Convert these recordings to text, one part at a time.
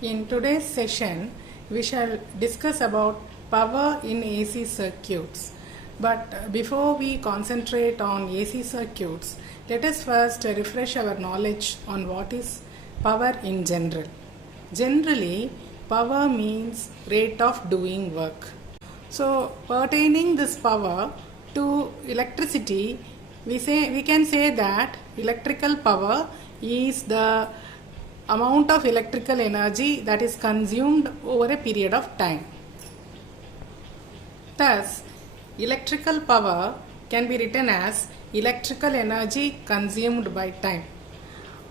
In today's session, we shall discuss about power in AC circuits. But before we concentrate on AC circuits, let us first refresh our knowledge on what is power in general. Generally, power means rate of doing work. So, pertaining this power to electricity, we can say that electrical power is the amount of electrical energy that is consumed over a period of time. Thus, electrical power can be written as electrical energy consumed by time.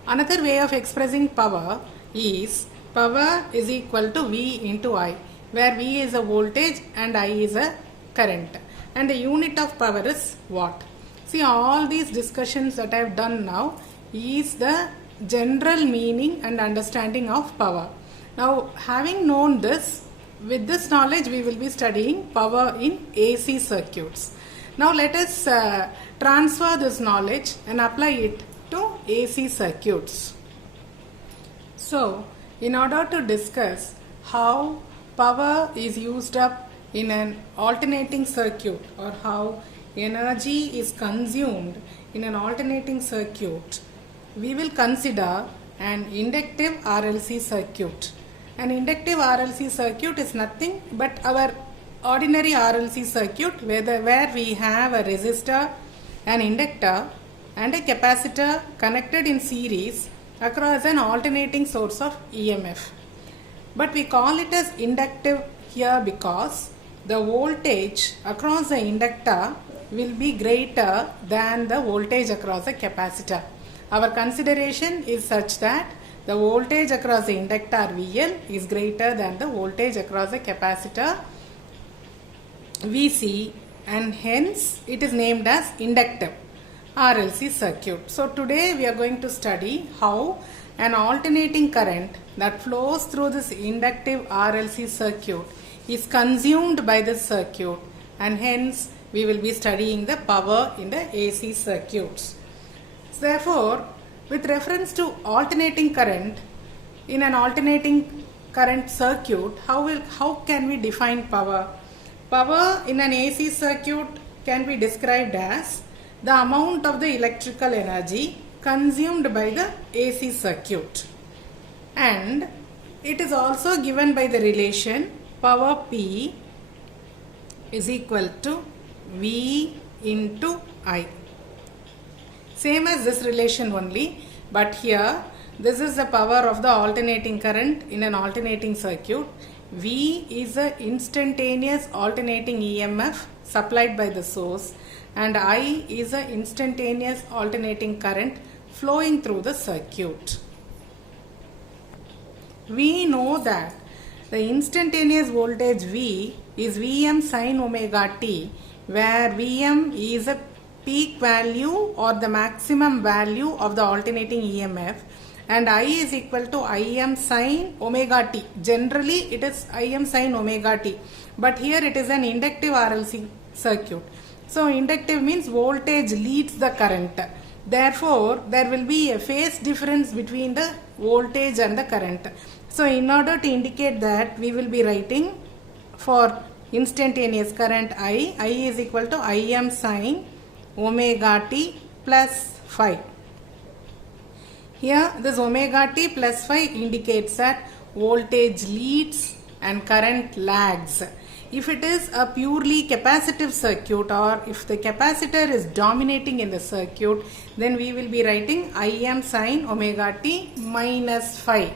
Another way of expressing power is power is equal to V into I, where V is a voltage and I is a current, and the unit of power is watt. See, all these discussions that I have done now is the general meaning and understanding of power. Now, having known this, with this knowledge we will be studying power in AC circuits. Now let us transfer this knowledge and apply it to AC circuits. So, in order to discuss how power is used up in an alternating circuit or how energy is consumed in an alternating circuit, we will consider an inductive RLC circuit. An inductive RLC circuit is nothing but our ordinary RLC circuit where we have a resistor, an inductor and a capacitor connected in series across an alternating source of EMF. But we call it as inductive here because the voltage across the inductor will be greater than the voltage across the capacitor. Our consideration is such that the voltage across the inductor VL is greater than the voltage across the capacitor VC, and hence it is named as inductive RLC circuit. So today we are going to study how an alternating current that flows through this inductive RLC circuit is consumed by this circuit, and hence we will be studying the power in the AC circuits. Therefore, with reference to alternating current, in an alternating current circuit, how can we define power? Power in an AC circuit can be described as the amount of the electrical energy consumed by the AC circuit. And it is also given by the relation power P is equal to V into I. Same as this relation only, but here this is the power of the alternating current in an alternating circuit. V is the instantaneous alternating EMF supplied by the source, and I is the instantaneous alternating current flowing through the circuit. We know that the instantaneous voltage V is Vm sin omega t, where Vm is a peak value or the maximum value of the alternating EMF, and I is equal to Im sin omega t. Generally it is Im sin omega t, but here it is an inductive RLC circuit. So inductive means voltage leads the current. Therefore, there will be a phase difference between the voltage and the current. So in order to indicate that, we will be writing for instantaneous current I is equal to Im sin omega t plus phi. Here this omega t plus phi indicates that voltage leads and current lags. If it is a purely capacitive circuit, or if the capacitor is dominating in the circuit, then we will be writing Im sin omega t minus phi.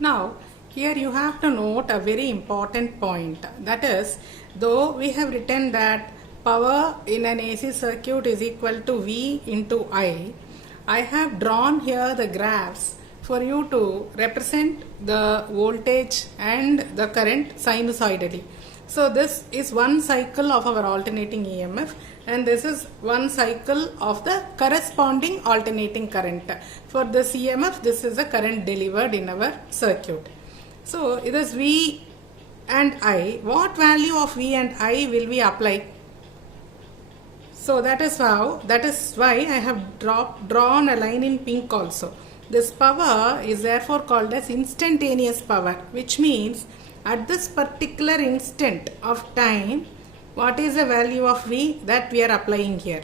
Now here you have to note a very important point, that is, though we have written that power in an AC circuit is equal to V into I have drawn here the graphs for you to represent the voltage and the current sinusoidally. So this is one cycle of our alternating EMF, and this is one cycle of the corresponding alternating current. For this EMF, this is the current delivered in our circuit. So it is V and I. What value of V and I will we apply? So that is why I have drawn a line in pink also. This power is therefore called as instantaneous power, which means at this particular instant of time, what is the value of V that we are applying here?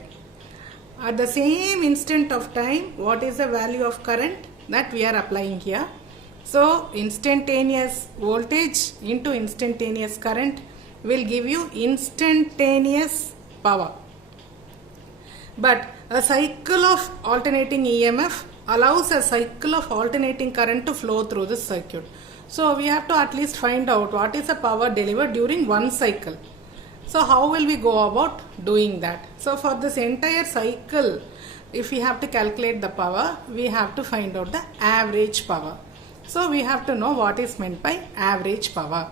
At the same instant of time, what is the value of current that we are applying here? So, instantaneous voltage into instantaneous current will give you instantaneous power. But a cycle of alternating EMF allows a cycle of alternating current to flow through the circuit. So, we have to at least find out what is the power delivered during one cycle. So, how will we go about doing that? So, for this entire cycle, if we have to calculate the power, we have to find out the average power. So, we have to know what is meant by average power.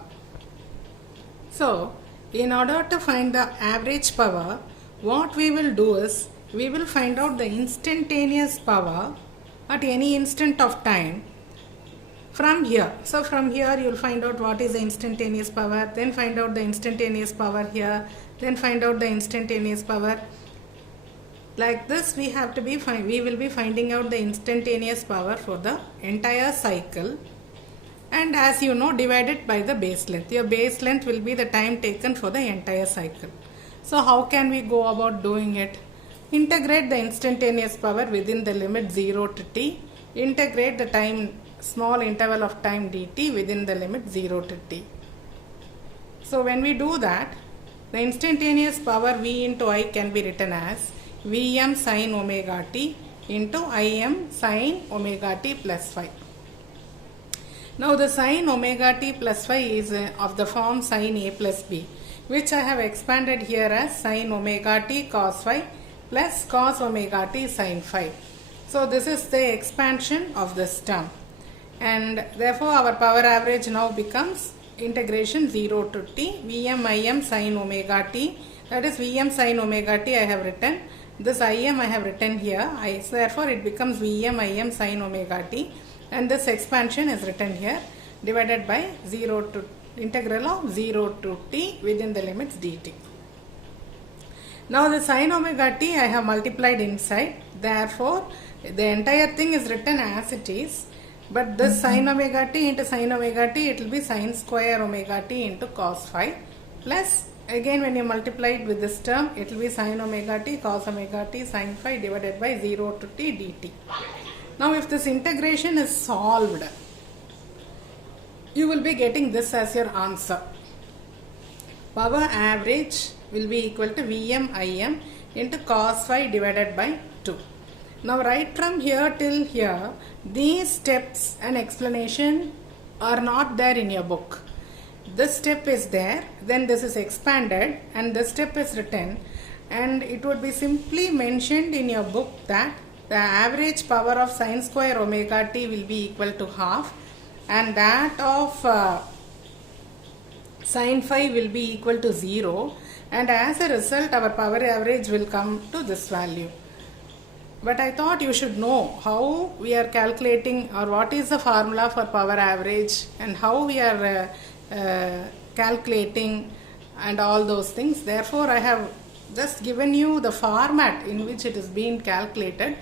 So, in order to find the average power, what we will do is, we will find out the instantaneous power at any instant of time from here. So, from here you will find out what is the instantaneous power, then find out the instantaneous power here, then find out the instantaneous power. Like this we will be finding out the instantaneous power for the entire cycle, and as you know, divided by the base length. Your base length will be the time taken for the entire cycle. So how can we go about doing it? Integrate the instantaneous power within the limit 0 to t. Integrate the time, small interval of time dt within the limit 0 to t. So when we do that, the instantaneous power V into I can be written as Vm sin omega t into Im sin omega t plus phi. Now the sin omega t plus phi is of the form sin A plus B, which I have expanded here as sin omega t cos phi plus cos omega t sin phi. So this is the expansion of this term, and therefore our power average now becomes integration 0 to t Vm Im sin omega t, that is Vm sin omega t I have written, this Im I have written here, so therefore it becomes Vm Im sin omega t, and this expansion is written here, divided by 0 to integral of 0 to t within the limits dt. Now the sin omega t I have multiplied inside, therefore the entire thing is written as it is, but this sin omega t into sin omega t, it will be sin square omega t into cos phi, plus again when you multiply it with this term, it will be sin omega t cos omega t sin phi divided by 0 to t dt. Now if this integration is solved, you will be getting this as your answer. Power average will be equal to Vm Im into cos phi divided by 2. Now right from here till here, these steps and explanation are not there in your book. This step is there, then this is expanded, and this step is written, and it would be simply mentioned in your book that the average power of sin square omega t will be equal to half, and that of sin phi will be equal to 0, and as a result our power average will come to this value. But I thought you should know how we are calculating, or what is the formula for power average, and how we are calculating and all those things. Therefore I have just given you the format in which it is being calculated,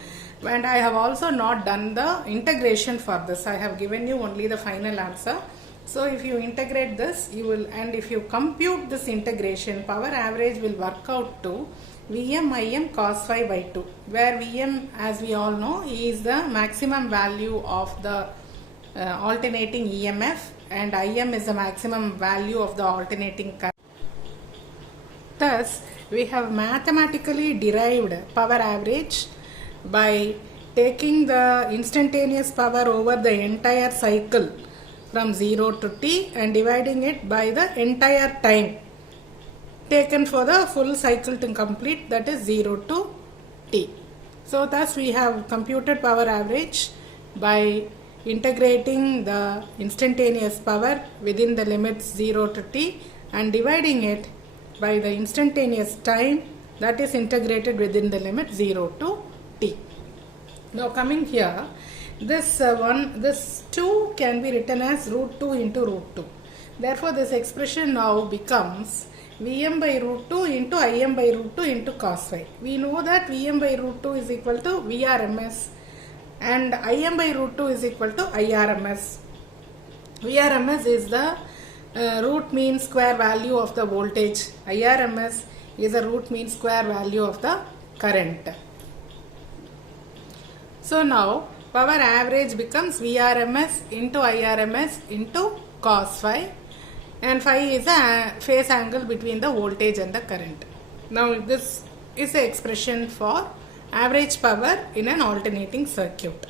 and I have also not done the integration for this. I have given you only the final answer. So if you integrate this, you will, and if you compute this integration, power average will work out to Vm Im cos phi by 2, where Vm, as we all know, is the maximum value of the alternating EMF, and Im is the maximum value of the alternating current. Thus, we have mathematically derived power average by taking the instantaneous power over the entire cycle from 0 to t and dividing it by the entire time taken for the full cycle to complete, that is 0 to t. So thus we have computed power average by integrating the instantaneous power within the limits 0 to t and dividing it by the instantaneous time that is integrated within the limit 0 to t. Now coming here, this 2 can be written as root 2 into root 2. Therefore this expression now becomes Vm by root 2 into Im by root 2 into cos phi. We know that Vm by root 2 is equal to Vrms and Im by root 2 is equal to Irms. Vrms is the root mean square value of the voltage. Irms is the root mean square value of the current. So now power average becomes Vrms into Irms into cos phi, and phi is a phase angle between the voltage and the current. Now this is the expression for average power in an alternating circuit.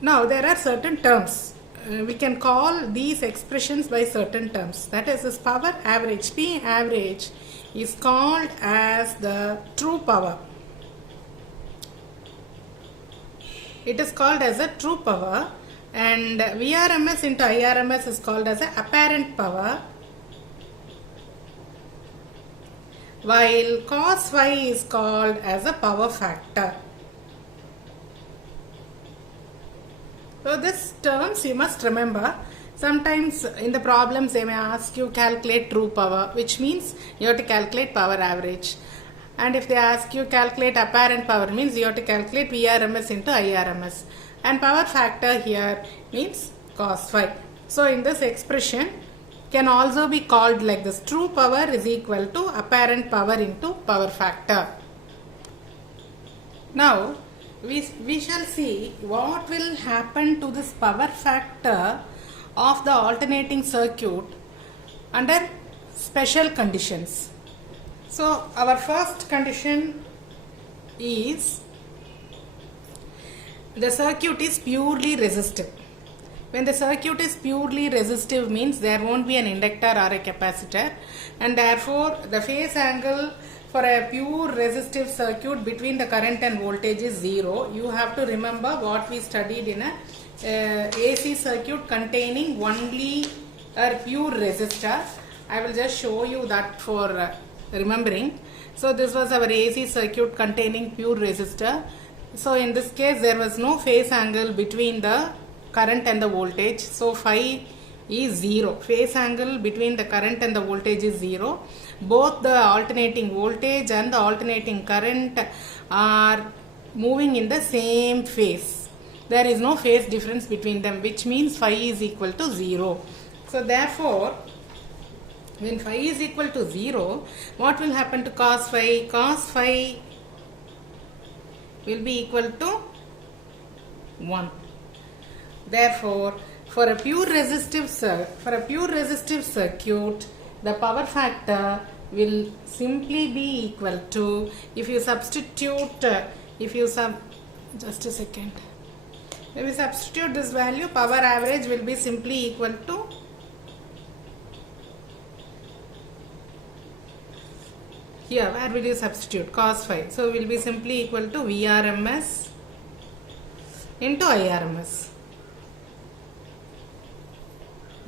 Now there are certain terms. We can call these expressions by certain terms. That is, this power average, P average, is called as the true power. It is called as a true power, and Vrms into Irms is called as a apparent power, while cos phi is called as a power factor. So these terms you must remember. Sometimes in the problems they may ask you calculate true power, which means you have to calculate power average. And if they ask you calculate apparent power, means you have to calculate Vrms into Irms. And power factor here means cos phi. So in this expression can also be called like this: true power is equal to apparent power into power factor. Now we shall see what will happen to this power factor of the alternating circuit under special conditions. So our first condition is the circuit is purely resistive. When the circuit is purely resistive means there won't be an inductor or a capacitor, and therefore the phase angle for a pure resistive circuit between the current and voltage is 0. You have to remember what we studied in a AC circuit containing only a pure resistor. I will just show you that for remembering. So this was our AC circuit containing pure resistor. So in this case there was no phase angle between the current and the voltage. So phi is 0. Phase angle between the current and the voltage is 0. Both the alternating voltage and the alternating current are moving in the same phase. There is no phase difference between them, which means phi is equal to 0. So therefore, when phi is equal to 0, what will happen to cos phi? Cos phi will be equal to 1. Therefore, for a pure resistive circuit, the power factor will simply be equal to, if you substitute, just a second, if you substitute this value, power average will be simply equal to here, where will you substitute? Cos phi. So will be simply equal to Vrms into Irms.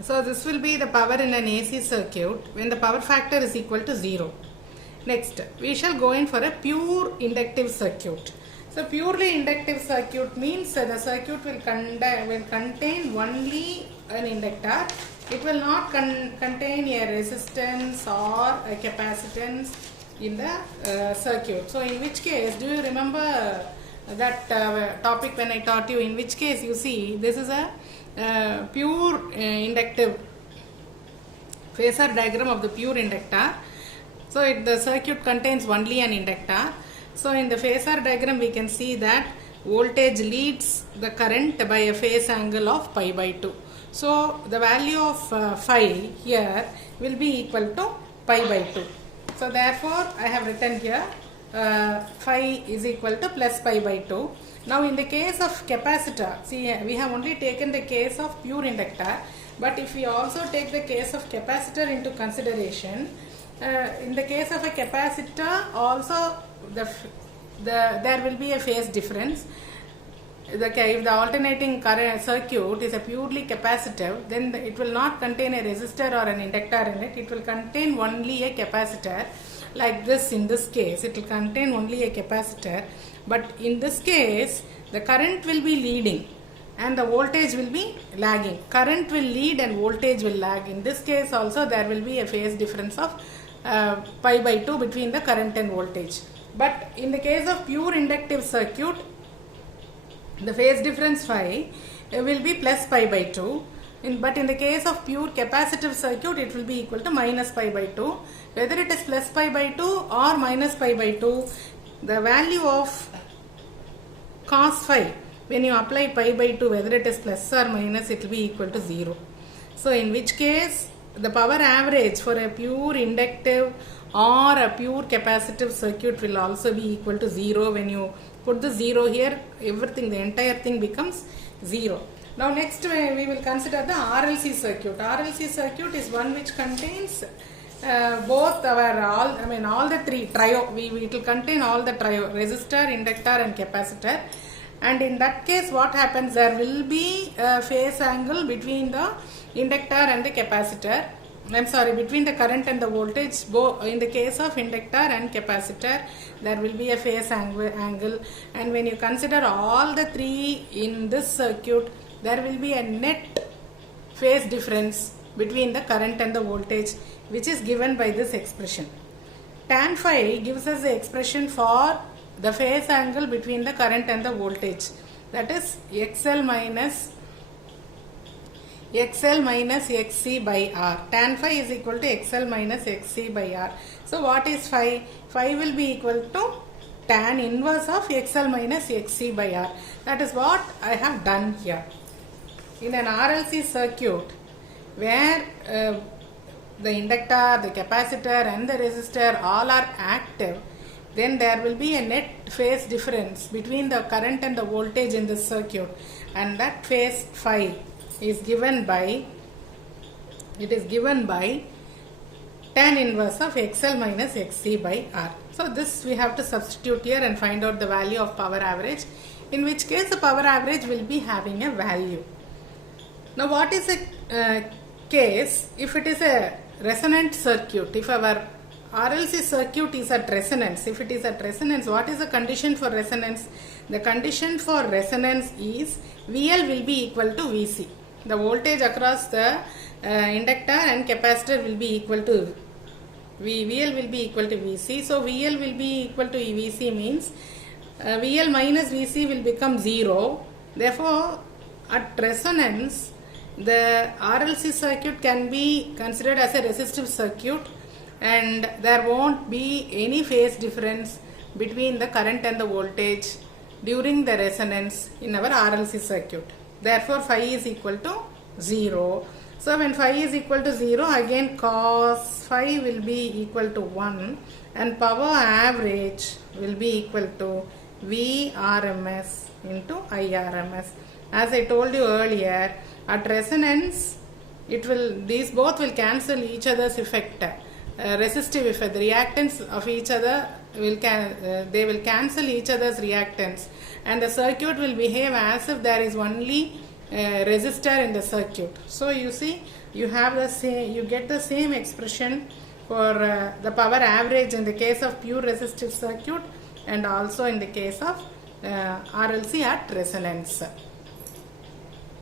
So this will be the power in an AC circuit when the power factor is equal to 0. Next, we shall go in for a pure inductive circuit. So purely inductive circuit means the circuit will contain only an inductor. It will not contain a resistance or a capacitance in the circuit. So in which case, do you remember that topic when I taught you? In which case, you see, this is a pure inductive phasor diagram of the pure inductor. So the circuit contains only an inductor. So in the phasor diagram we can see that voltage leads the current by a phase angle of pi by 2. So the value of phi here will be equal to pi by 2. So therefore I have written here phi is equal to plus pi by 2. Now in the case of capacitor, see we have only taken the case of pure inductor, but if we also take the case of capacitor into consideration, in the case of a capacitor also there will be a phase difference. If the alternating current circuit is a purely capacitive, then it will not contain a resistor or an inductor in it. It will contain only a capacitor. Like this, in this case, it will contain only a capacitor. But in this case, the current will be leading and the voltage will be lagging. Current will lead and voltage will lag. In this case also, there will be a phase difference of pi by 2 between the current and voltage. But in the case of pure inductive circuit, the phase difference phi will be plus pi by 2. But in the case of pure capacitive circuit, it will be equal to minus pi by 2. Whether it is plus pi by 2 or minus pi by 2, the value of cos phi, when you apply pi by 2, whether it is plus or minus, it will be equal to 0. So in which case, the power average for a pure inductive or a pure capacitive circuit will also be equal to 0. When you put the 0 here, everything, the entire thing becomes 0. Now next we will consider the RLC circuit. RLC circuit is one which contains both all the three trio. It will contain all the trio: resistor, inductor and capacitor. And in that case, what happens? There will be a phase angle between the inductor and the capacitor. Between the current and the voltage. In the case of inductor and capacitor, there will be a phase angle. And when you consider all the three in this circuit, there will be a net phase difference between the current and the voltage, which is given by this expression. Tan phi gives us the expression for the phase angle between the current and the voltage, that is XL minus XC by R. Tan phi is equal to XL minus XC by R. So what is phi? Phi will be equal to tan inverse of XL minus XC by R. That is what I have done here. In an RLC circuit where the inductor, the capacitor and the resistor all are active, then there will be a net phase difference between the current and the voltage in this circuit, and that phase phi is given by tan inverse of XL minus XC by R. So this we have to substitute here and find out the value of power average, in which case the power average will be having a value. Now what is a case if it is a resonant circuit? If our RLC circuit is at resonance, if it is at resonance, what is the condition for resonance? The condition for resonance is VL will be equal to VC. The voltage across the inductor and capacitor will be equal to VL will be equal to VC. So VL will be equal to VC means VL minus VC will become 0. Therefore, at resonance, the RLC circuit can be considered as a resistive circuit, and there won't be any phase difference between the current and the voltage during the resonance in our RLC circuit. Therefore, phi is equal to 0. So when phi is equal to 0, again cos phi will be equal to 1 and power average will be equal to Vrms into Irms. As I told you earlier, at resonance, these both will cancel each other's effect. Resistive effect, the reactance of each other they will cancel each other's reactance, and the circuit will behave as if there is only resistor in the circuit. So you see, you get the same expression for the power average in the case of pure resistive circuit and also in the case of RLC at resonance.